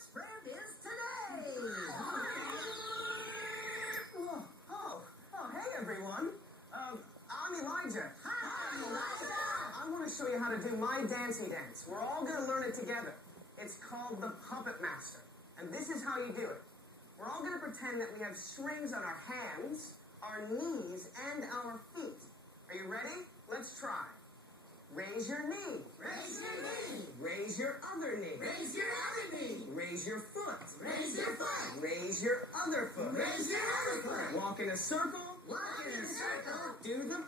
best friend is today. Hey everyone. I'm Elijah. Hi, Elijah. I want to show you how to do my dancey dance. We're all going to learn it together. It's called the Puppet Master. And this is how you do it. We're all going to pretend that we have strings on our hands, our knees, and our feet. Are you ready? Let's try. Raise your knee. Raise your knee. Raise your other knee. Raise your other knee. Raise your foot. Raise your foot. Raise your other foot. Raise your other foot. Walk in a circle. Walk in a circle. Do the